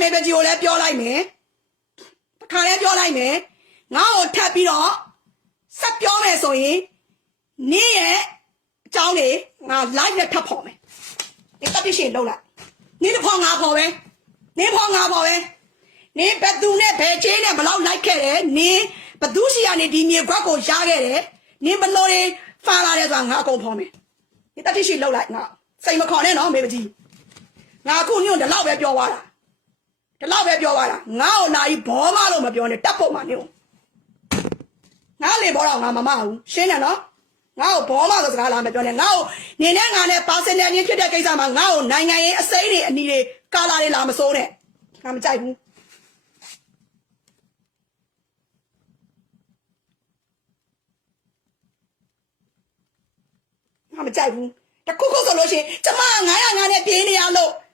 မေပကြီးကိုလည်းပြောလိုက်မယ်တစ်ခါလည်းပြောလိုက်မယ်ငါ့ကိုထပ်ပြီးတော့ဆက်ပြောမယ်ဆိုရင်နင်းရဲ့အကြောင်းလေးငါ live နဲ့ထပ်ဖော်မယ်ဒီတက်ပြရှင်လောက်လိုက်နင်းတစ်ဖော်ငါဖော်ပဲနင်းဖော်ငါဖော်ပဲနင်းဘယ်သူနဲ့ဘယ်ချင်းနဲ့ဘလောက်လိုက်ခဲ့တယ်နင်းဘသူရှိရနေဒီမြေခွက်ကိုရှားခဲ့တယ်နင်းဘလို့တွေဖာလာတယ်ဆိုတာငါအကုန်ဖော်မယ်ဒီတက်ပြရှင်လောက်လိုက်ငါစိတ်မခေါ်နဲ့နော်မေပကြီးငါအခုညွန့်ဒီလောက်ပဲပြောသွားတာဒီလောက် ပဲပြောသွားတာငါ့ကိုလာပြီးဘောမလို့မပြောနဲ့တက်ဖို့မှနင်းငါလေဘောတော့ငါမမဘူးရှင်းတယ်နော်ငါ့ကိုဘောမဆိုစကားလာမပြောနဲ့ငါ့ကိုနေနဲ့ငါနဲ့ပါစင်နယ်ချင်းဖြစ်တဲ့ကိစ္စမှာငါ့ကိုနိုင်ငံရေးအစိမ်းတွေအနီတွေကာလာတွေလာမစိုးနဲ့ငါမကြိုက်ဘူးငါမကြိုက်ဘူးတခုခုဆိုလို့ရှိရင်ကျမ900ငါနဲ့ပြေးနေရလို့ဟမ်900ငါ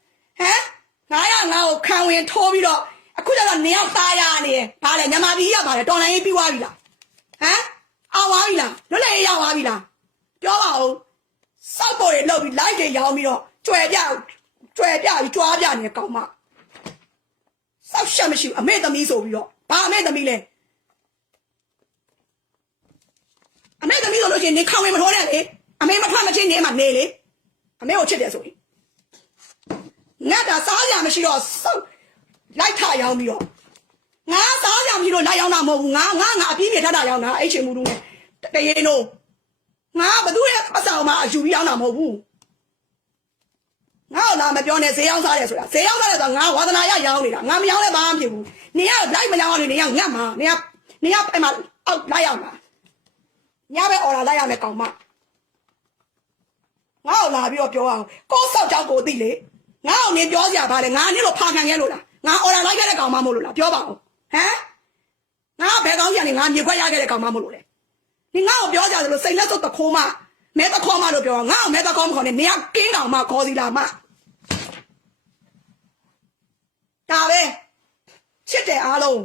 ကိုခံဝင်ထိုးပြီးတော့အခုကျတော့နေရောက်သားရနေတယ်ဘာလဲညမာပြည်ရပါလေတော်လိုင်းရေးပြီးသွားပြီလားဟမ်အောင်သွားပြီလားလွတ်လပ်ရေးရောက်သွားပြီလားပြောပါဦးစောက်ပေါ်တွေလောက်ပြီး live တွေရောင်းပြီးတော့ကြွယ်ပြကြွယ်ပြပြီးကြွားပြနေကောင်းမစောက်ရှက်မရှိဘူးအမေသမီးဆိုပြီးတော့ဘာအမေသမီးလဲအမေသမီးဆိုလို့ရှိရင်နေခေါင်းဝင်မထိုးနဲ့လေအမေမထွက်မချင်းနေမှနေလေအမေကိုချစ်တယ်ဆိုရင်ငါတာစားရမရှိတော့စောက် လိုက်ထရောင်းပြီးတော့ငါစားကြပြီလို့လာရောက်တာမဟုတ်ဘူးငါငါငါအပြည့်ပြည့်ထတာရောက်တာအဲ့ချင်းမှုတို့နဲ့တရေနိုးငါဘသူရဲ့အဆောင်မှာအယူပြီးရောက်တာမဟုတ်ဘူးငါ့လာမပြောနဲ့ဈေးရောက်စားတယ်ဆိုတာဈေးရောက်စားတယ်ဆိုတာငါဝါသနာရရောင်းနေတာငါမရောင်းလဲဘာမှမဖြစ်ဘူးနေကလိုက်မရောင်းအောင်နေကငတ်မှာနေကနေကအဲ့မှာအောက်လိုက်ရောက်မှာညပဲအော်လာလိုက်ရမယ်ကောင်မငါ့ကိုလာပြီးတော့ပြောအောင်ကိုဆောက်ကြောက်ကိုသိလေငါ့ကိုနေပြောစရာဘာလဲငါနေလို့ဖာခံခဲ့လို့လား ငါအော်လာလိုက်ခဲ့တဲ့ကောင်မမို့လို့လားပြောပါဦးဟမ်ငါဘယ်ကောင်းကြီးကနေငါမြေခွက်ရခဲ့တဲ့ကောင်မမလို့လေနင်ငါ့ကိုပြောကြတယ်လို့စိတ်လက်စုပ်တခိုးမမဲတခေါမလို့ပြောငါ့ကိုမဲတခေါမခေါ်နေနင်ကကင်းကောင်မခေါ်စီလာမဒါပဲချစ်တယ်အားလုံး